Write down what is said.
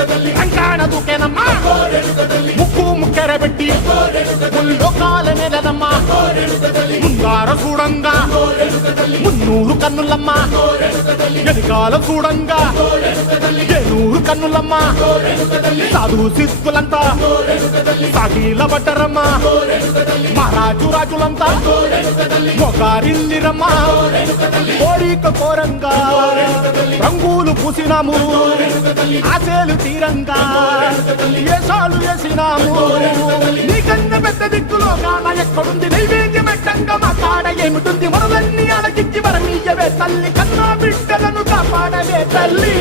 రంగాణ దూకేనమ్మా ముక్కు ముక్కెరబెట్టి ముల్లోకాల నెలనమ్మా ముందార చూడంగా మున్నూరు కన్నులమ్మ ఎనకాల చూడంగా ఏనూరు కన్నులమ్మ సాధు సిద్ధులంతా సాగిల పడ్డరమ్మా మహారాజు రాజులంతా మొగారిల్లిరమ్మా కోరిక కోరంగా రంగులు పూసినాము ఆశలు తీరంగా ఏసాలు వేసినాము నీకన్నా పెద్ద దిక్కులో కాన ఎక్కడుంది నైవేద్యం ఎట్టంగా మా కాడ ఏమిటుంది మనలన్నీ అలకించి మరణీయవే తల్లి కన్నా బిడ్డలను కాపాడవే తల్లి